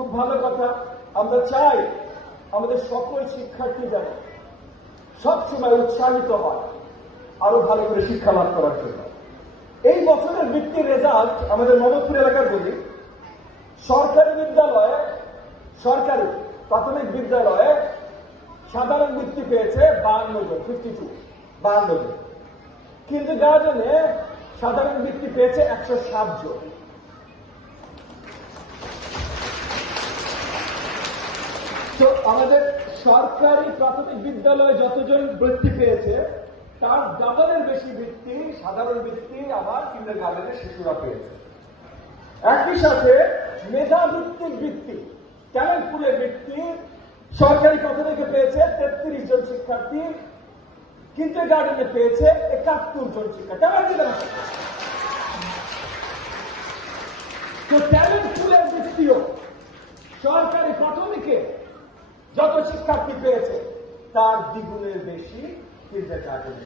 খুব ভালো কথা। আমরা চাই আমাদের সকল শিক্ষার্থী যেন সবসময় উৎসাহিত হয় আরো ভালো করে শিক্ষা লাভ করার জন্য। এই বছরের বৃত্তির রেজাল্ট আমাদের মোহাম্মদপুর এলাকার বলি, সরকারি বিদ্যালয়ে, সরকারি প্রাথমিক বিদ্যালয়ে সাধারণ বৃত্তি পেয়েছে 52 জন, 52 জন। কিন্তু গার্জেনে সাধারণ বৃত্তি পেয়েছে 107 জন। তো আমাদের সরকারি প্রাথমিক বিদ্যালয়ে যতজন বৃত্তি পেয়েছে তার ডাবলের বেশি বৃত্তি, সাধারণ বৃত্তি আবার কিন্ডারগার্টেনের শিশুরা পেয়েছে। একই সাথে মেধাভিত্তিক বৃত্তি, ট্যালেন্ট পুলের বৃত্তি সরকারি প্রাথমিকে পেয়েছে 33 জন শিক্ষার্থী, কিন্ডারগার্টেনে পেয়েছে 71 জন শিক্ষার্থী। তো ট্যালেন্ট পুলের বৃত্তিও সরকারি প্রাথমিকে যত শিক্ষার্থী পেয়েছে তার দ্বিগুণের বেশি কিন্ডারগার্টেনে।